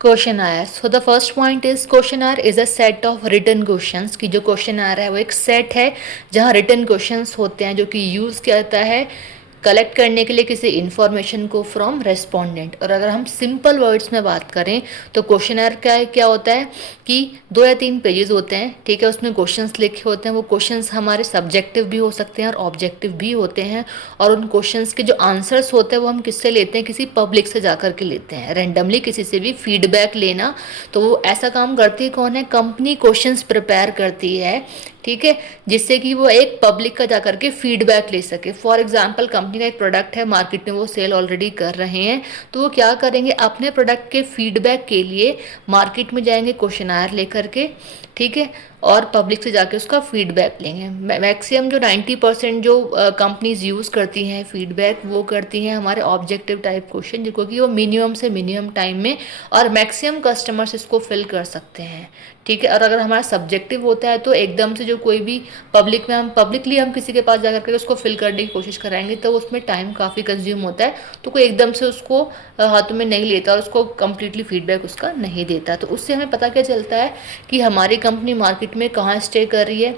Questionnaire. So the first point is questionnaire is a set of written questions. की जो questionnaire है वो एक सेट है जहाँ रिटन क्वेश्चंस होते हैं जो कि यूज़ किया जाता है कलेक्ट करने के लिए किसी इन्फॉर्मेशन को फ्रॉम रेस्पोंडेंट। और अगर हम सिंपल वर्ड्स में बात करें तो क्वेश्चनर क्या होता है कि 2 या 3 पेजेस होते हैं, ठीक है, उसमें क्वेश्चंस लिखे होते हैं। वो क्वेश्चंस हमारे सब्जेक्टिव भी हो सकते हैं और ऑब्जेक्टिव भी होते हैं। और उन क्वेश्चंस के जो आंसर्स होते हैं वो हम किससे लेते हैं, किसी पब्लिक से जाकर के लेते हैं, रेंडमली किसी से भी फीडबैक लेना। तो वो ऐसा काम करती है कौन है, कंपनी क्वेश्चंस प्रिपेयर करती है, ठीक है, जिससे कि वो एक पब्लिक का जाकर के फीडबैक ले सके। फॉर एग्जांपल कंपनी का एक प्रोडक्ट है, मार्केट में वो सेल ऑलरेडी कर रहे हैं, तो वो क्या करेंगे, अपने प्रोडक्ट के फीडबैक के लिए मार्केट में जाएंगे क्वेश्चनायर लेकर के, ठीक है, और पब्लिक से जाके उसका फीडबैक लेंगे। मैक्सिमम जो 90% जो कंपनीज यूज़ करती हैं फीडबैक, वो करती हैं हमारे ऑब्जेक्टिव टाइप क्वेश्चन, जिनको कि वो मिनिमम से मिनिमम टाइम में और मैक्सिमम कस्टमर्स इसको फिल कर सकते हैं, ठीक है। और अगर हमारा सब्जेक्टिव होता है तो एकदम से जो कोई भी पब्लिक में हम पब्लिकली हम किसी के पास जाकर के उसको फिल करने की कोशिश कराएंगे तो उसमें टाइम काफ़ी कंज्यूम होता है, तो कोई एकदम से उसको हाथों में नहीं लेता और उसको कम्प्लीटली फीडबैक उसका नहीं देता। तो उससे हमें पता क्या चलता है कि हमारी कंपनी मार्केट में कहाँ स्टे कर रही है,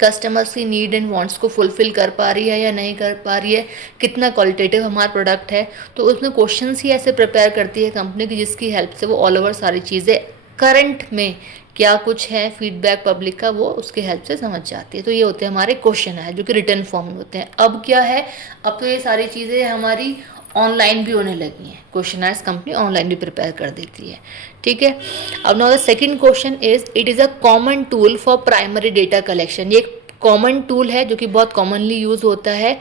कस्टमर्स की नीड एंड वांट्स को फुलफिल कर पा रही है या नहीं कर पा रही है, कितना क्वालिटेटिव हमारा प्रोडक्ट है। तो उसमें क्वेश्चंस ही ऐसे प्रिपेयर करती है कंपनी की जिसकी हेल्प से वो ऑल ओवर सारी चीज़ें करंट में क्या कुछ है फीडबैक पब्लिक का वो उसके हेल्प से समझ जाती है। तो ये होते हैं हमारे क्वेश्चन है जो कि रिटर्न फॉर्म में होते हैं। अब क्या है, अब तो ये सारी चीज़ें हमारी ऑनलाइन भी होने लगी हैं, क्वेश्चनर्स कंपनी ऑनलाइन भी प्रिपेयर कर देती है, ठीक है। अब now the second question is it is a common tool for primary data collection. ये एक कॉमन टूल है जो कि बहुत कॉमनली यूज होता है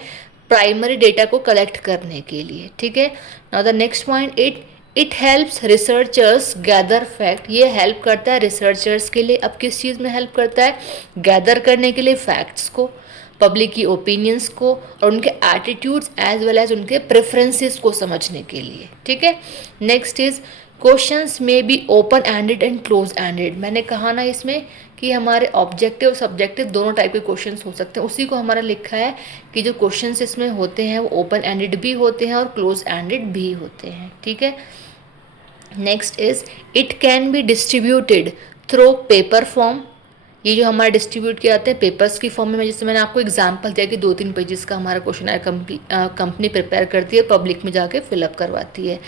प्राइमरी डेटा को कलेक्ट करने के लिए, ठीक है। Now the next point, it helps researchers gather fact. ये हेल्प करता है रिसर्चर्स के लिए। अब किस चीज़ में हेल्प करता है, गैदर करने के लिए फैक्ट्स को, पब्लिक की ओपिनियंस को और उनके एटीट्यूड्स एज वेल एज उनके प्रेफरेंसेस को समझने के लिए, ठीक है। नेक्स्ट इज क्वेश्चंस में be open ended and close ended. मैंने कहा ना इसमें कि हमारे ऑब्जेक्टिव और सब्जेक्टिव दोनों टाइप के क्वेश्चंस हो सकते हैं, उसी को हमारा लिखा है कि जो क्वेश्चंस इसमें होते हैं वो ओपन एंडेड भी होते हैं और क्लोज एंडेड भी होते हैं, ठीक है। Next is it can be distributed through paper form. ये जो हमारे डिस्ट्रीब्यूट किए जाते हैं पेपर्स की फॉर्म में, जैसे मैंने आपको एग्जांपल दिया कि 2-3 पेजेस का हमारा क्वेश्चन कंपनी प्रिपेयर करती है, पब्लिक में जाके फिलअप करवाती है।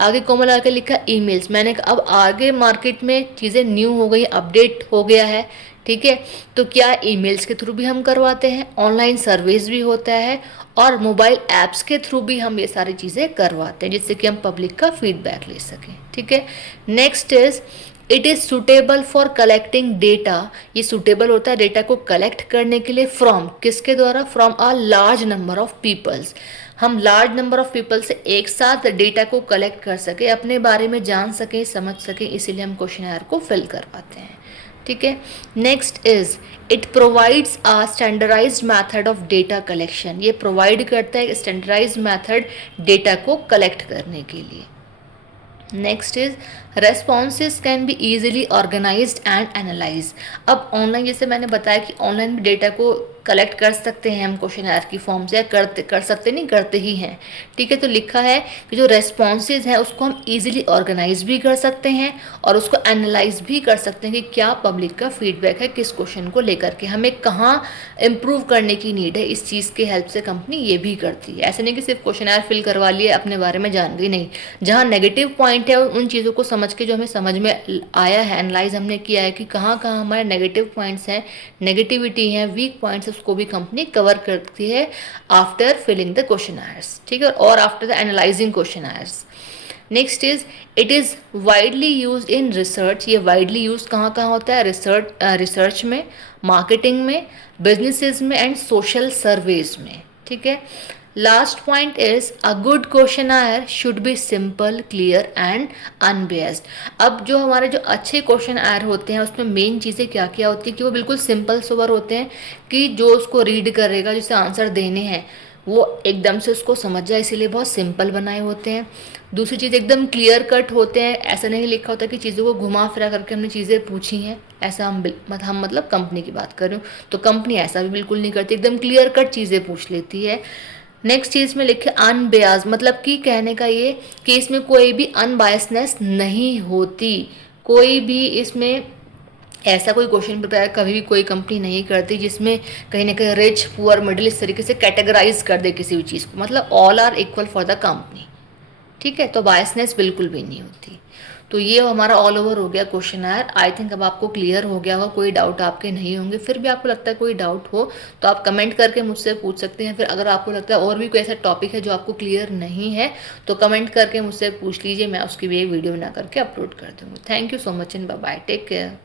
आगे कोमल आके लिखा ईमेल्स। मैंने कहा अब आगे मार्केट में चीज़ें न्यू हो गई, अपडेट हो गया है, ठीक है, तो क्या ईमेल्स के थ्रू भी हम करवाते हैं, ऑनलाइन सर्विस भी होता है और मोबाइल ऐप्स के थ्रू भी हम ये सारी चीज़ें करवाते हैं जिससे कि हम पब्लिक का फीडबैक ले सकें, ठीक है। Next is it is suitable for collecting data. ये सुटेबल होता है डेटा को कलेक्ट करने के लिए फ्रॉम किसके द्वारा, from a large number of peoples. हम लार्ज नंबर ऑफ पीपल से एक साथ डेटा को कलेक्ट कर सके, अपने बारे में जान सकें, समझ सकें, इसीलिए हम क्वेश्चनर को फिल करवाते हैं, ठीक है। Next is it provides a standardised method of data collection. ये प्रोवाइड करता है स्टैंडर्डाइज्ड मेथड डेटा को कलेक्ट करने के लिए। Next is responses can be easily organised and analyse. अब ऑनलाइन जैसे मैंने बताया कि ऑनलाइन भी डेटा को कलेक्ट कर सकते हैं हम क्वेश्चनर की फॉर्म से, कर सकते नहीं, करते ही हैं, ठीक है। तो लिखा है कि जो रेस्पॉन्सेज हैं उसको हम इजीली ऑर्गेनाइज भी कर सकते हैं और उसको एनालाइज भी कर सकते हैं कि क्या पब्लिक का फीडबैक है किस क्वेश्चन को लेकर के, हमें कहाँ इम्प्रूव करने की नीड है, इस चीज़ के हेल्प से कंपनी ये भी करती है। ऐसे नहीं कि सिर्फ क्वेश्चनर फिल करवा लिए अपने बारे में जान गई, नहीं, जहाँ नेगेटिव पॉइंट है उन चीज़ों को समझ के जो हमें समझ में आया है, एनालाइज हमने किया है कि कहाँ कहाँ हमारे नेगेटिव पॉइंट्स हैं, नेगेटिविटी हैं, वीक पॉइंट्स, उसको भी कंपनी कवर करती है आफ्टर फिलिंग द क्वेश्चनर्स, ठीक है, और after the analysing questioners. Next is it is widely use in research. ये वाइडली यूज कहाँ कहाँ होता है, रिसर्च में, मार्केटिंग में, बिजनेसेस में एंड सोशल सर्वेज में, ठीक है। Last point is a good questioner should be simple, clear and unbiased. अब जो हमारे जो अच्छे क्वेश्चनर होते हैं उसमें मेन चीज़ें क्या क्या होती है कि वो बिल्कुल सिंपल सोबर होते हैं कि जो उसको रीड करेगा, जिसे आंसर देने हैं, वो एकदम से उसको समझ जाए, इसीलिए बहुत सिंपल बनाए होते हैं। दूसरी चीज़ एकदम क्लियर कट होते हैं, ऐसा नहीं लिखा होता कि चीज़ों को घुमा फिरा करके हमने चीज़ें पूछी हैं, ऐसा हम मतलब कंपनी की बात कर रहे हो तो कंपनी ऐसा भी बिल्कुल नहीं करती, एकदम क्लियर कट चीज़ें पूछ लेती है। नेक्स्ट चीज़ में लिखे अनबियास, मतलब कि कहने का ये कि इसमें कोई भी अनबायसनेस नहीं होती। कोई भी इसमें ऐसा कोई क्वेश्चन प्रिपेयर कभी भी कोई कंपनी नहीं करती जिसमें कहीं ना कहीं रिच पुअर मिडिल इस तरीके से कैटेगराइज कर दे किसी भी चीज़ को, मतलब all are equal for the company. ठीक है, तो बायसनेस बिल्कुल भी नहीं होती। तो ये हमारा ऑल ओवर हो गया क्वेश्चन आयर। आई थिंक अब आपको क्लियर हो गया होगा, कोई डाउट आपके नहीं होंगे। फिर भी आपको लगता है कोई डाउट हो तो आप कमेंट करके मुझसे पूछ सकते हैं। फिर अगर आपको लगता है और भी कोई ऐसा टॉपिक है जो आपको क्लियर नहीं है तो कमेंट करके मुझसे पूछ लीजिए, मैं उसकी भी एक वीडियो बना करके अपलोड कर दूँगी। Thank you so much and bye bye, take care.